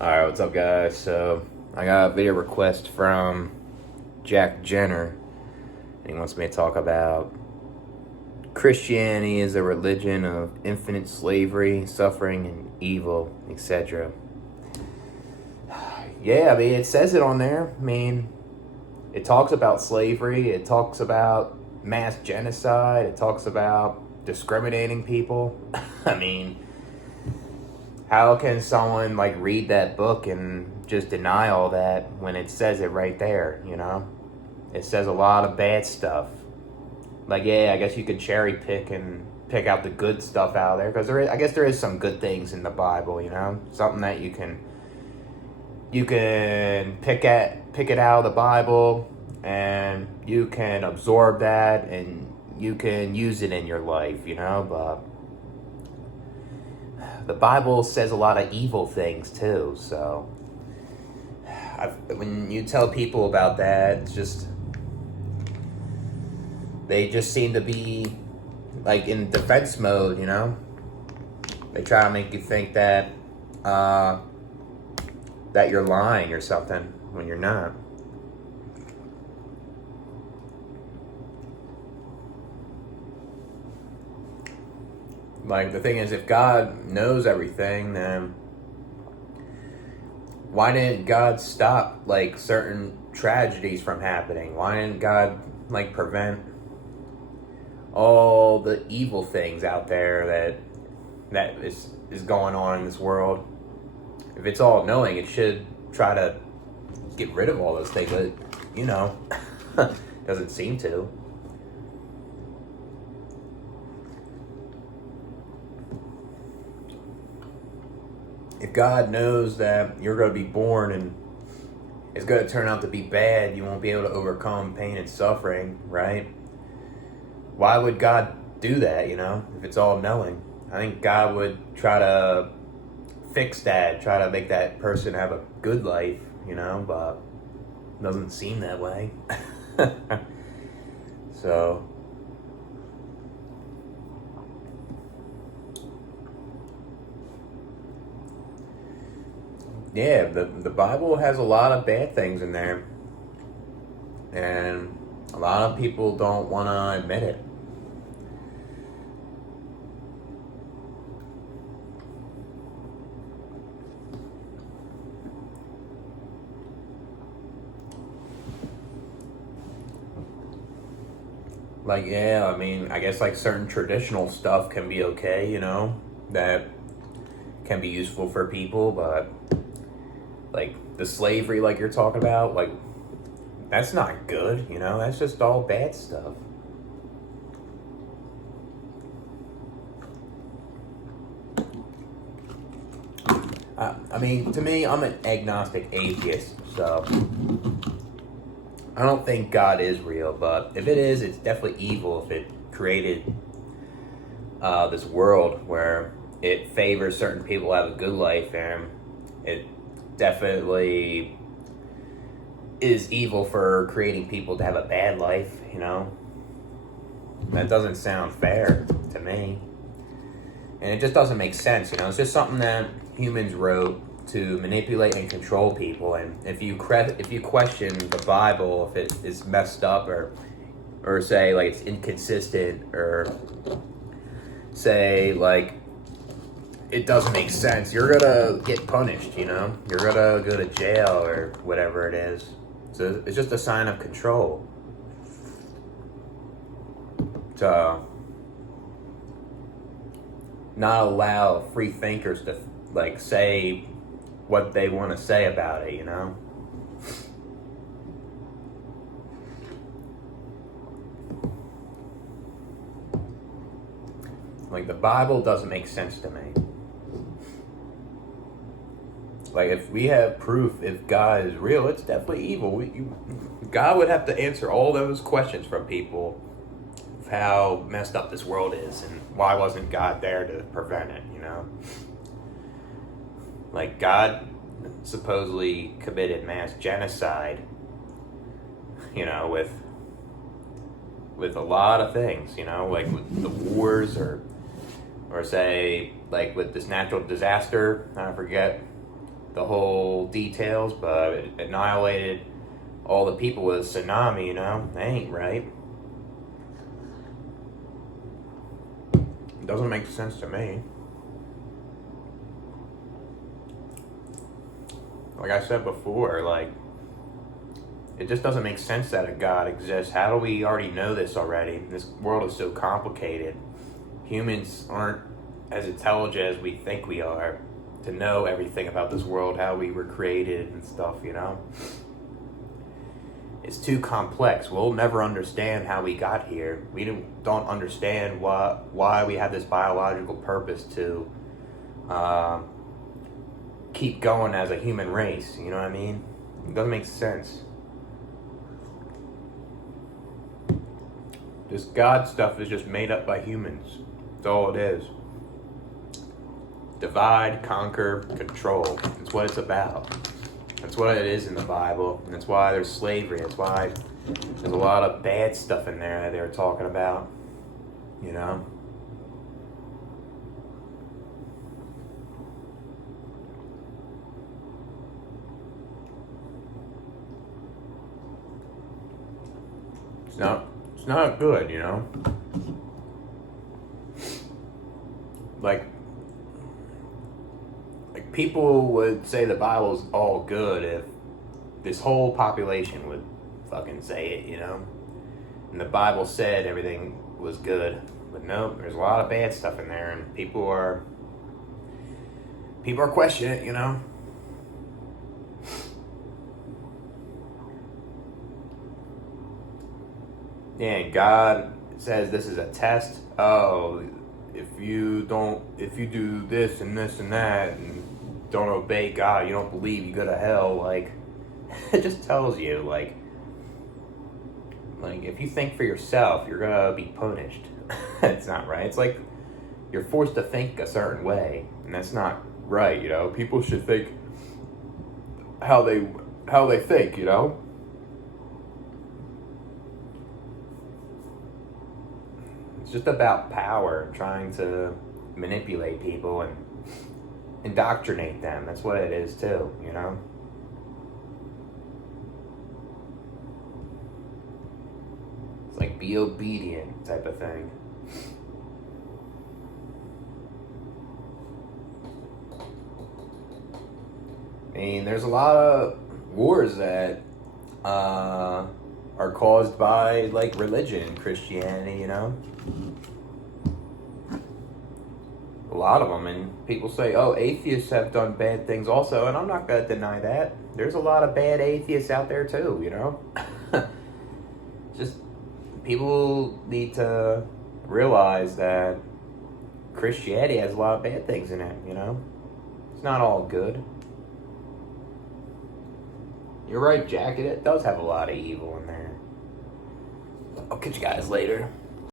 Alright, what's up, guys? So, I got a video request from Jack Jenner, and he wants me to talk about Christianity as a religion of infinite slavery, suffering, and evil, etc. Yeah, I mean, it says it on there. I mean, it talks about slavery, it talks about mass genocide, it talks about discriminating people. I mean, how can someone read that book and just deny all that when it says it right there, you know? It says a lot of bad stuff. Yeah, I guess you could cherry pick and pick out the good stuff out of there, because I guess there is some good things in the Bible, you know? Something that you can pick it out of the Bible, and you can absorb that and you can use it in your life, you know? But the Bible says a lot of evil things too, so when you tell people about that, it's just, they just seem to be in defense mode, you know? They try to make you think that that you're lying or something when you're not. The thing is, if God knows everything, then why didn't God stop certain tragedies from happening? Why didn't God prevent all the evil things out there that is going on in this world? If it's all knowing, it should try to get rid of all those things, but you know, doesn't seem to. If God knows that you're going to be born and it's going to turn out to be bad, you won't be able to overcome pain and suffering, right? Why would God do that, you know, if it's all knowing? I think God would try to fix that, try to make that person have a good life, you know, but it doesn't seem that way. So, yeah, the Bible has a lot of bad things in there, and a lot of people don't want to admit it. Yeah, I mean, I guess certain traditional stuff can be okay, you know, that can be useful for people, but the slavery you're talking about, that's not good, you know, that's just all bad stuff. I mean, to me, I'm an agnostic atheist, so I don't think God is real, but if it is, it's definitely evil if it created this world where it favors certain people to have a good life, and it definitely is evil for creating people to have a bad life, you know? That doesn't sound fair to me. And it just doesn't make sense, you know? It's just something that humans wrote to manipulate and control people. And if you question the Bible, if it is messed up, or say it's inconsistent, or say it doesn't make sense, you're gonna get punished, you know? You're gonna go to jail or whatever it is. So it's just a sign of control to not allow free thinkers to say what they want to say about it, you know? The Bible doesn't make sense to me. If we have proof, if God is real, it's definitely evil. God would have to answer all those questions from people of how messed up this world is, and why wasn't God there to prevent it, you know? God supposedly committed mass genocide, you know, with a lot of things, you know, with the wars, or say with this natural disaster, I forget the whole details, but it annihilated all the people with a tsunami, you know? That ain't right. It doesn't make sense to me. Like I said before, like, it just doesn't make sense that a God exists. How do we already know this already? This world is so complicated. Humans aren't as intelligent as we think we are to know everything about this world, how we were created and stuff, you know? It's too complex. We'll never understand how we got here. We don't understand why we have this biological purpose to keep going as a human race, you know what I mean? It doesn't make sense. This God stuff is just made up by humans. That's all it is. Divide, conquer, control. That's what it's about. That's what it is in the Bible. And that's why there's slavery. That's why there's a lot of bad stuff in there that they were talking about. You know? It's not good, you know? Like people would say the Bible's all good if this whole population would fucking say it, you know? And the Bible said everything was good. But no, there's a lot of bad stuff in there, and people are questioning it, you know? Yeah, and God says this is a test. Oh, if you do this and this and that and don't obey God, you don't believe, you go to hell. Like, it just tells you, like if you think for yourself, you're gonna be punished. It's not right. It's like you're forced to think a certain way, and that's not right, you know? People should think how they think, you know? It's just about power, trying to manipulate people and indoctrinate them. That's what it is too, you know? It's like be obedient type of thing. I mean, there's a lot of wars that are caused by like religion, Christianity, you know? A lot of them, and people say, oh, atheists have done bad things also, and I'm not going to deny that. There's a lot of bad atheists out there too, you know? Just people need to realize that Christianity has a lot of bad things in it, you know? It's not all good. You're right, Jack, it does have a lot of evil in there. I'll catch you guys later.